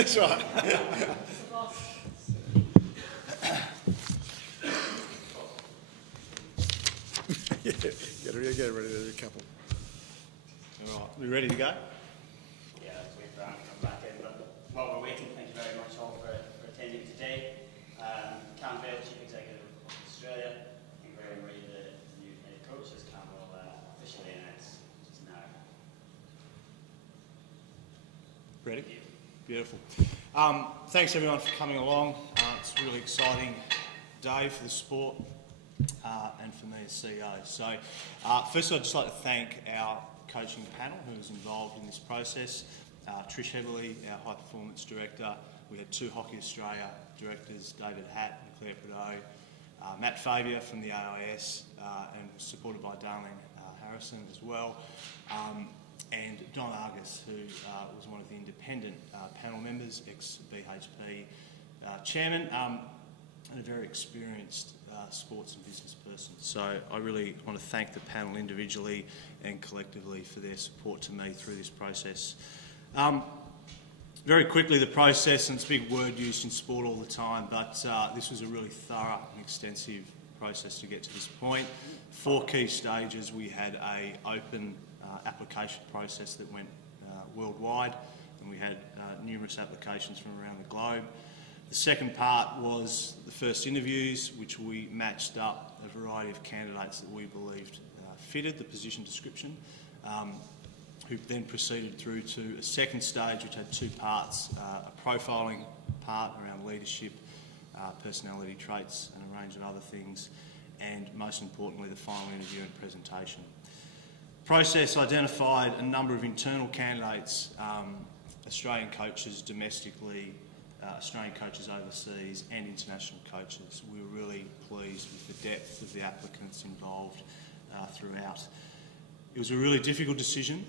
That's right. Yeah, get ready to do a couple. All right, we ready to go? Yeah, let's wait for Aaron to come back in. But while we're waiting, thank you very much all for attending today. Unveiled, Chief Executive of Australia, and Graham Reid, the new head coach, as Cam will officially announce just now. Ready? Beautiful. Thanks everyone for coming along. It's a really exciting day for the sport and for me as CEO. So first I'd just like to thank our coaching panel who was involved in this process. Trish Heberley, our high performance director. We had two Hockey Australia directors, David Hatt and Claire Prideaux, Matt Fabier from the AIS, and supported by Darlene Harrison as well, and Don Argus, who was one of the independent panel members, ex-BHP chairman, and a very experienced sports and business person. So I really want to thank the panel individually and collectively for their support to me through this process. Very quickly, the process, and it's a big word used in sport all the time, but this was a really thorough and extensive process to get to this point. 4 key stages. We had an open application process that went worldwide, and we had numerous applications from around the globe. The second part was the first interviews, which we matched up a variety of candidates that we believed fitted the position description, who then proceeded through to a second stage which had 2 parts, a profiling part around leadership, personality traits and a range of other things, and most importantly the final interview and presentation. The process identified a number of internal candidates, Australian coaches domestically, Australian coaches overseas and international coaches. We were really pleased with the depth of the applicants involved throughout. It was a really difficult decision,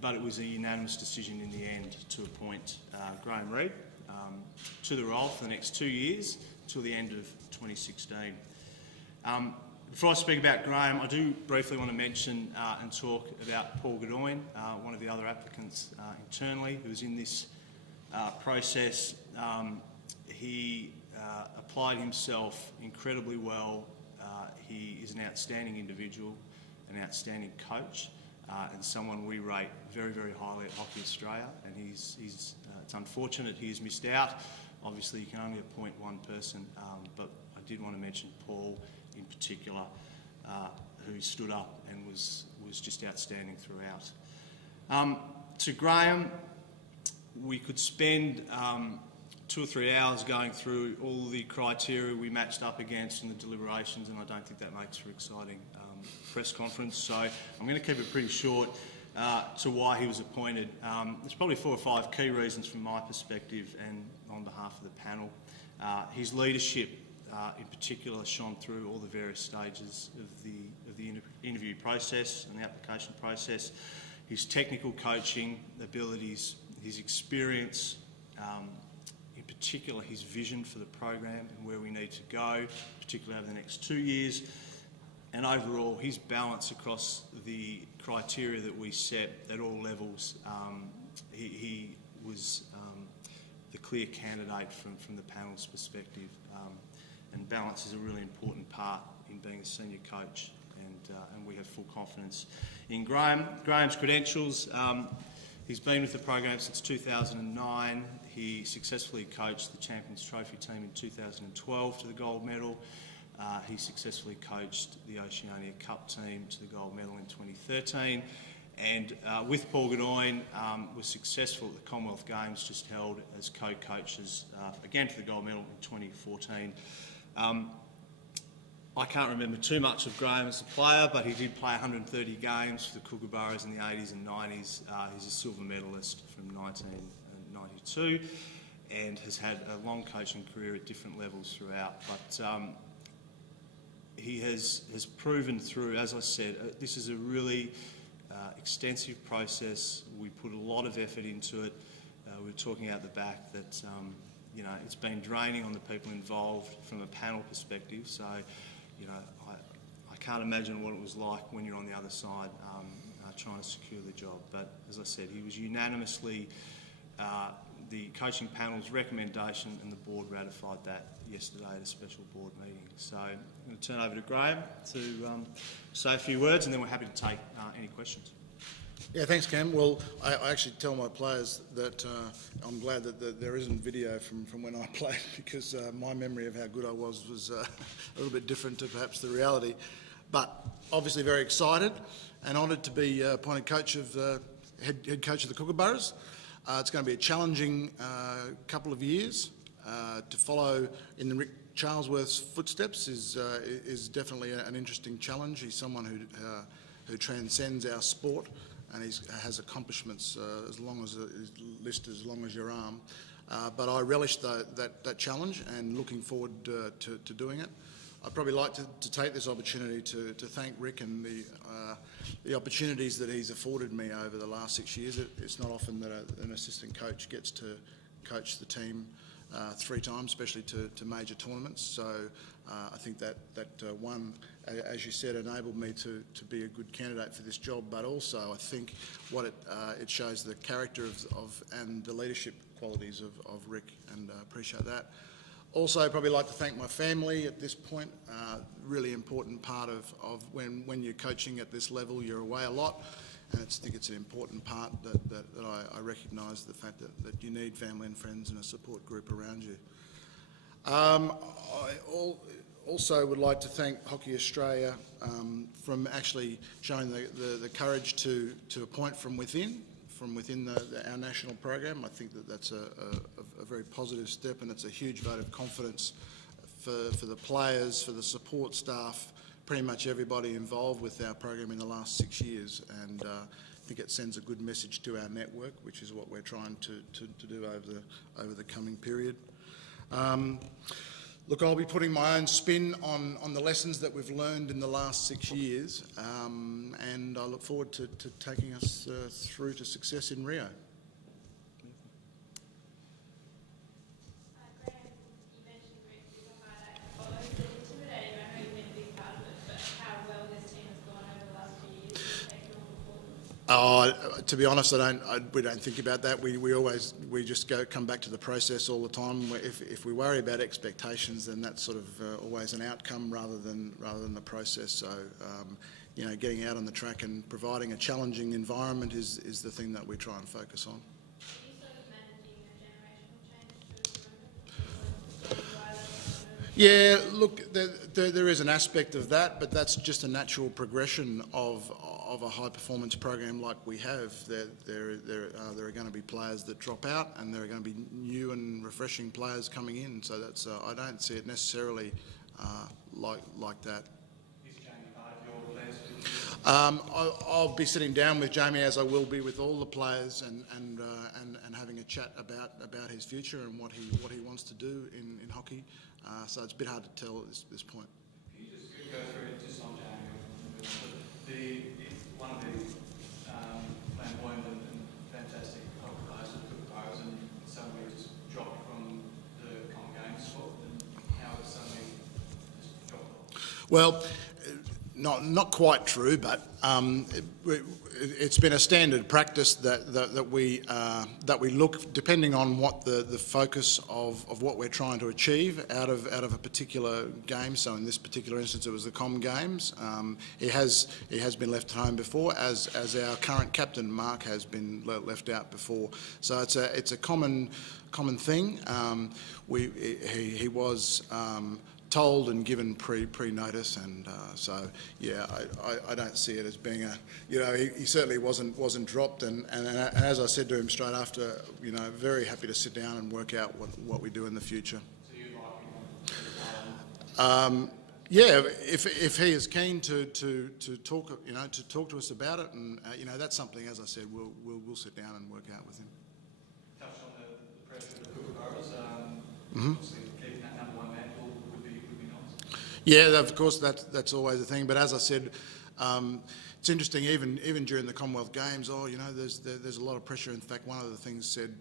but it was a unanimous decision in the end to appoint Graham Reid to the role for the next 2 years till the end of 2016. Before I speak about Graham, I do briefly want to mention and talk about Paul Godoyne, one of the other applicants internally who was in this process. He applied himself incredibly well. He is an outstanding individual, an outstanding coach, and someone we rate very, very highly at Hockey Australia. And it's unfortunate he's missed out. Obviously, you can only appoint one person, but I did want to mention Paul in particular, who stood up and was just outstanding throughout. To Graham, we could spend 2 or 3 hours going through all the criteria we matched up against in the deliberations, and I don't think that makes for exciting press conference. So I'm going to keep it pretty short to why he was appointed. There's probably 4 or 5 key reasons from my perspective and on behalf of the panel. His leadership in particular shone through all the various stages of the interview process and the application process. His technical coaching abilities, his experience, in particular his vision for the program and where we need to go, particularly over the next 2 years, and overall his balance across the criteria that we set at all levels. He was the clear candidate from the panel's perspective, and balance is a really important part in being a senior coach, and we have full confidence in Graham. Graham's credentials. He's been with the program since 2009. He successfully coached the Champions Trophy team in 2012 to the gold medal. He successfully coached the Oceania Cup team to the gold medal in 2013. And with Paul Godoyne, was successful at the Commonwealth Games just held as co-coaches, again for the gold medal in 2014. I can't remember too much of Graham as a player, but he did play 130 games for the Kookaburras in the 80s and 90s. He's a silver medalist from 1992 and has had a long coaching career at different levels throughout. But he has proven through, as I said, this is a really extensive process. We put a lot of effort into it. We were talking out the back that you know, it's been draining on the people involved from a panel perspective. So, you know, I can't imagine what it was like when you're on the other side trying to secure the job. But as I said, he was unanimously the coaching panel's recommendation, and the board ratified that yesterday at a special board meeting. So I'm going to turn over to Graham to say a few words, and then we're happy to take any questions. Yeah, thanks, Cam. Well, I actually tell my players that I'm glad that there isn't video from when I played, because my memory of how good I was a little bit different to perhaps the reality. But obviously very excited and honoured to be appointed coach of head coach of the Kookaburras. It's going to be a challenging couple of years. To follow in the Rick Charlesworth's footsteps is definitely an interesting challenge. He's someone who transcends our sport, and he has accomplishments as long as his list as long as your arm. But I relish that challenge and looking forward to doing it. I'd probably like to take this opportunity to thank Rick and the opportunities that he's afforded me over the last 6 years. It's not often that an assistant coach gets to coach the team 3 times, especially to major tournaments. So I think that one, as you said, enabled me to be a good candidate for this job. But also, I think what it shows the character of and the leadership qualities of Rick, and appreciate that. Also, probably like to thank my family at this point. Really important part of when you're coaching at this level, you're away a lot. And I think it's an important part that I recognise the fact that you need family and friends and a support group around you. I also would like to thank Hockey Australia from actually showing the courage to appoint from within our national program. I think that's a very positive step, and it's a huge vote of confidence for the players, for the support staff, pretty much everybody involved with our program in the last 6 years. And I think it sends a good message to our network, which is what we're trying to do over the coming period. Look, I'll be putting my own spin on the lessons that we've learned in the last 6 years, and I look forward to taking us through to success in Rio. Graham, you mentioned Rick is a highlight for follow. Is it intimidating? I know you've been a big part of it, but how well this team has gone over the last few years has taken on performance? To be honest, we don't think about that. We just come back to the process all the time. If we worry about expectations, then that's sort of always an outcome rather than the process. So, you know, getting out on the track and providing a challenging environment is the thing that we try and focus on. Are you sort of managing a generational change to the Yeah, look, there is an aspect of that, but that's just a natural progression of a high-performance program like we have. There are going to be players that drop out, and there are going to be new and refreshing players coming in. So that's I don't see it necessarily like that. Is Jamie part of your plans for the future? I'll be sitting down with Jamie, as I will be with all the players, and having a chat about his future and what he wants to do in hockey. So it's a bit hard to tell at this point. Can you just go through it just on Jamie? One of the flamboyant and fantastic hockey players at Kookaburras, and suddenly just dropped from the common games squad, and how it suddenly just dropped off? Well, not quite true, but it's been a standard practice that we look, depending on what the focus of what we're trying to achieve out of a particular game. So in this particular instance, it was the Com Games. He has been left at home before, as our current captain Mark has been left out before. So it's a common thing. He was told and given pre-notice, and so yeah, I don't see it as being he certainly wasn't dropped, and as I said to him straight after, very happy to sit down and work out what we do in the future. So you like him? Yeah, if he is keen to talk to us about it, and that's something, as I said, we'll sit down and work out with him. Touched on the pressure of the Kookaburras. Mm-hmm. Keeping that number one mantle would be nice. Yeah, of course, that's always a thing. But as I said, It's interesting, even during the Commonwealth Games, there's a lot of pressure. In fact, one of the things said,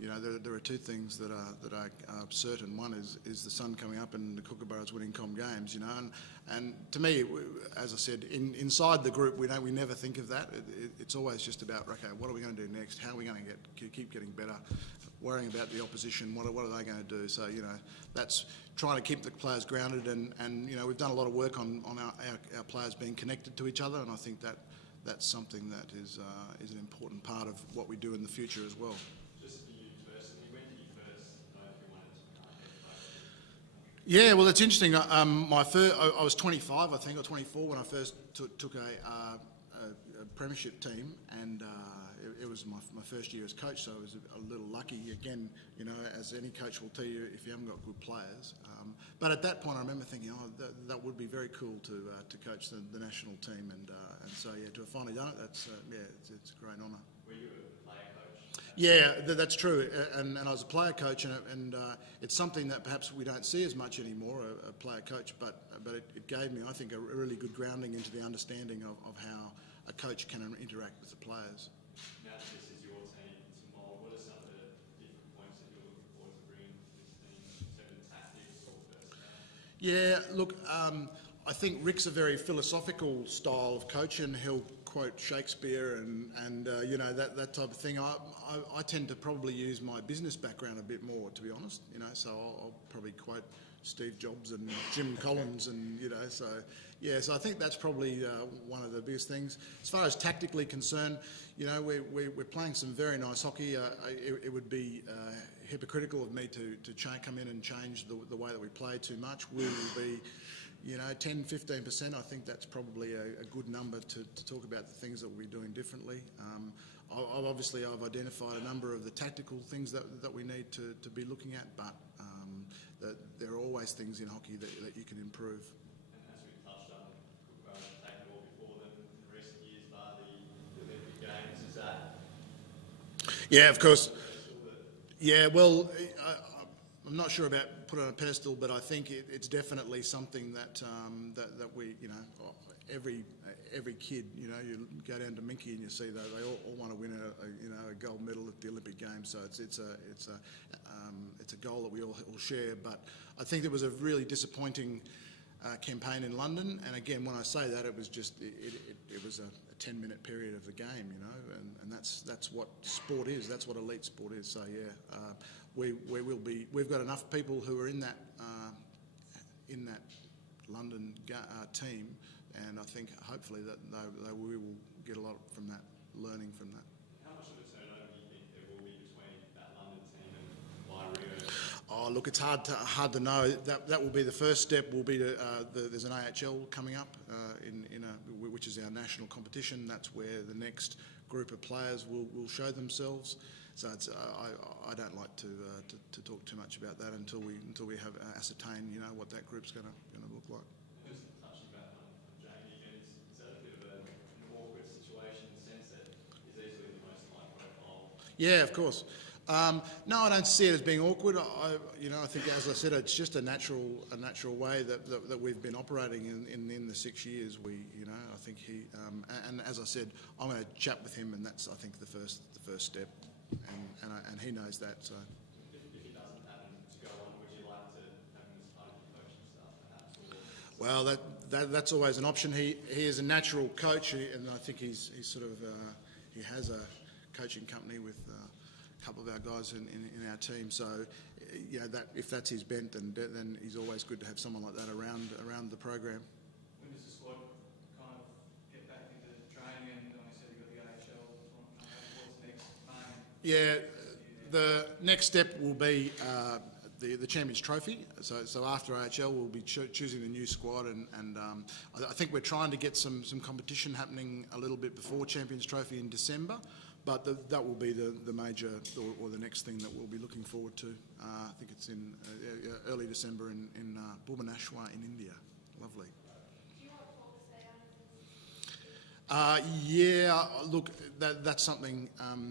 there are two things that are certain. One is the sun coming up and the Kookaburras winning Com Games, and to me, as I said, inside the group, we never think of that. It's always just about, okay, what are we going to do next? How are we going to keep getting better? Worrying about the opposition, what are they going to do? So, that's trying to keep the players grounded, and we've done a lot of work on our players being connected to each other, and I think that's something that is an important part of what we do in the future as well. Just for you personally, when did you first know if you wanted to become head coach? Yeah, well, it's interesting. I was 25, I think, or 24 when I first took a premiership team, and it was my first year as coach, so I was a little lucky. Again, as any coach will tell you, if you haven't got good players. But at that point, I remember thinking, that would be very cool to coach the national team, and so to have finally done it, it's a great honour. Were you a player coach? Yeah, that's true, and I was a player coach, and it's something that perhaps we don't see as much anymore, a player coach, but it gave me, I think, a really good grounding into the understanding of how a coach can interact with the players. Now that this is your team, it's involved, what are some of the different points that you're looking forward to bringing to this team in terms of tactics or personnel? Yeah, look, I think Rick's a very philosophical style of coach, and he'll quote Shakespeare and that type of thing. I tend to probably use my business background a bit more, to be honest. So I'll probably quote Steve Jobs and Jim Collins, and so I think that's probably one of the biggest things. As far as tactically concerned, we're playing some very nice hockey. It would be hypocritical of me to come in and change the way that we play too much. We will be 10-15%. I think that's probably a good number to talk about the things that we're doing differently. I've identified a number of the tactical things that we need to be looking at, but there are always things in hockey that you can improve. And as we touched on, Kookaburras have taken it all before them in recent years, bar the Olympic Games. Is that? Yeah, of course. Yeah, well, I'm not sure about put it on a pedestal, but I think it's definitely something that we, every kid, you go down to Minky and you see that they all want to win a gold medal at the Olympic Games. So it's a goal that we all share. But I think there was a really disappointing campaign in London, and again, when I say that, it was just it was a 10-minute period of the game, and that's what sport is. That's what elite sport is. So we've got enough people who are in that London team, and I think hopefully that we will get a lot from that, learning from that. How much of a turnover do you think there will be between that London team and Rio? Oh, look, it's hard to know. That will be the first step. Will be there's an AHL coming up which is our national competition. That's where the next group of players will show themselves. So I don't like to talk too much about that until we have ascertained what that group's going to look like. Just touching back on Jamie again, is that a bit of an awkward situation in the sense that he's easily the most high profile? Yeah, of course. No, I don't see it as being awkward. I think, as I said, it's just a natural way that we've been operating in the 6 years. I think he, and as I said, I'm going to chat with him, and that's, I think, the first step, and he knows that. So. If he doesn't happen to go on, would you like to have him as part of the coaching staff, perhaps? Well, that's always an option. He is a natural coach, and I think he's sort of he has a coaching company with a couple of our guys in our team. So, that if that's his bent, then he's always good to have someone like that around the program. When does the squad kind of get back into training? And I said you got the AHL. What's next? Yeah, the next step will be the Champions Trophy. So after AHL, we'll be choosing the new squad, and I think we're trying to get some competition happening a little bit before Champions Trophy in December. But that will be the major or the next thing that we'll be looking forward to. I think it's in early December in Bhubaneswar in India. Lovely. Do you want to Yeah, look, that's something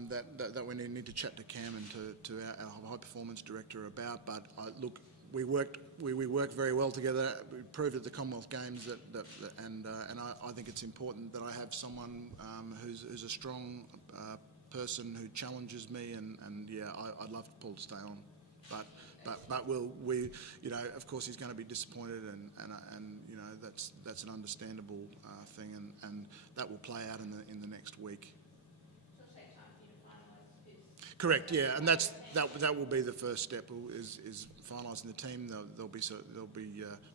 that we need to chat to Cam and to our high performance director about. But look, we worked very well together. We proved at the Commonwealth Games and I think it's important that I have someone who's a strong person who challenges me, and yeah, I'd love Paul to stay on, but you know, of course he's going to be disappointed, and you know, that's an understandable thing, and that will play out in the next week. Correct, yeah, and that will be the first step, is finalising the team. There'll be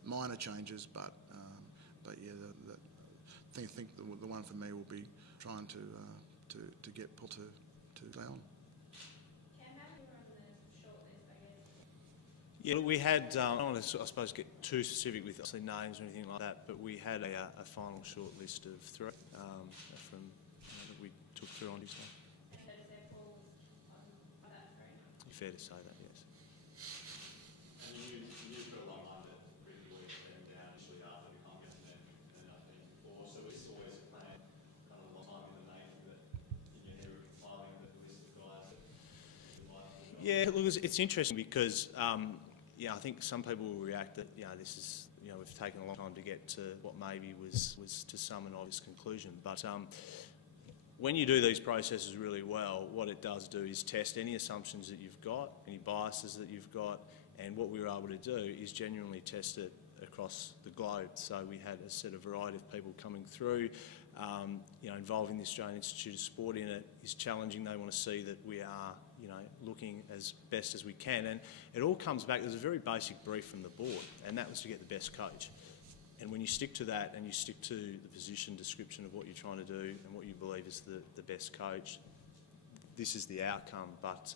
minor changes, but yeah, I think the one for me will be trying to get Paul to play on. Yeah, we had, I don't want to, I suppose, get too specific with names or anything like that, but we had a final short list of 3 from that we took through on Tuesday. Fair to say that, yes. And you for a long time that Ricky Weeks came down initially after the contest and I think before, so it's always a plan kind of a long time in the making that in your head of filing the list of guys that you might have. Yeah, look, it's interesting because yeah, I think some people will react that, you know, this is, you know, we've taken a long time to get to what maybe was to some an obvious conclusion, but when you do these processes really well, what it does do is test any assumptions that you've got, any biases that you've got, and what we were able to do is genuinely test it across the globe. So we had a variety of people coming through, you know, involving the Australian Institute of Sport in it is challenging. They want to see that we are, you know, looking as best as we can, and it all comes back. There's a very basic brief from the board, and that was to get the best coach. And when you stick to that and you stick to the position description of what you're trying to do and what you believe is the best coach, this is the outcome. But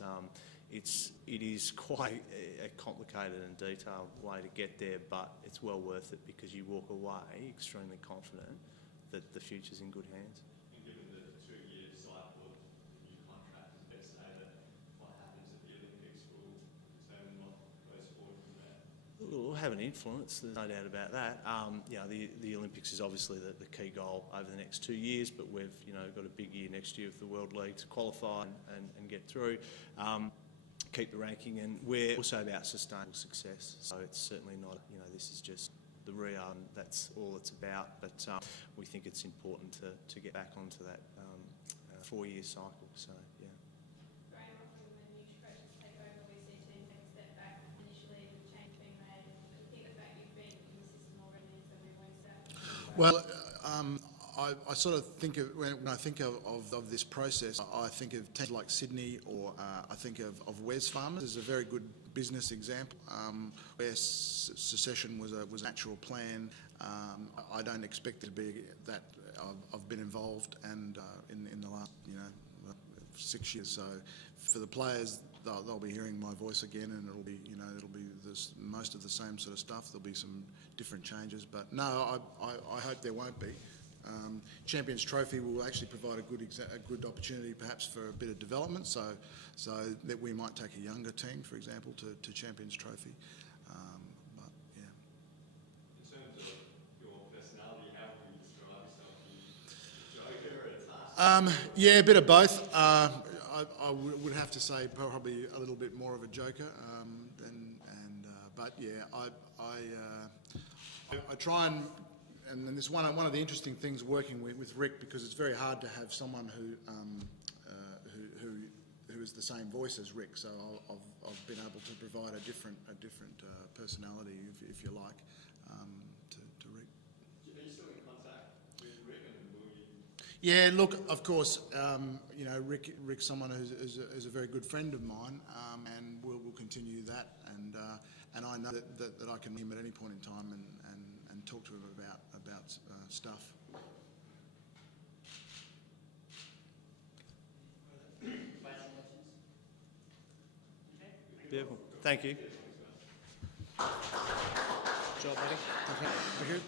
it is quite a complicated and detailed way to get there, but it's well worth it because you walk away extremely confident that the future's in good hands. And given the 2-year cycle of the new contract, is best to say that what happens at the Olympics will determine what goes forward from there? Will have an influence, there's no doubt about that. You know, the Olympics is obviously the key goal over the next 2 years, but we've, you know, got a big year next year with the World League to qualify and get through, keep the ranking, and we're also about sustainable success. So it's certainly not, you know, this is just the Rio and that's all it's about, but we think it's important to get back onto that 4-year cycle, so yeah. Well, I sort of think of, when I think of this process, I think of towns like Sydney, or I think of Wes Farmers as a very good business example, where secession was an actual plan. I don't expect it to be that. I've been involved, and in the last 6 years. So for the players, they'll be hearing my voice again, and it'll be most of the same sort of stuff. There'll be some different changes, but no, I hope there won't be. Champions Trophy will actually provide a good opportunity, perhaps, for a bit of development. So that we might take a younger team, for example, to Champions Trophy. But yeah. In terms of your personality, how would you describe yourself? Joker or a task? Yeah, a bit of both. I would have to say probably a little bit more of a joker, but yeah, I try and this is one of the interesting things working with Rick, because it's very hard to have someone who is the same voice as Rick. So I've been able to provide a different personality, if you like, to Rick. Are you still in contact with Rick, and will you? Yeah, look, of course, you know, Rick's someone who's a very good friend of mine, and we'll continue that, and I know that I can meet him at any point in time and talk to him about stuff. Beautiful. Thank you. Good job, buddy. Okay. We're here.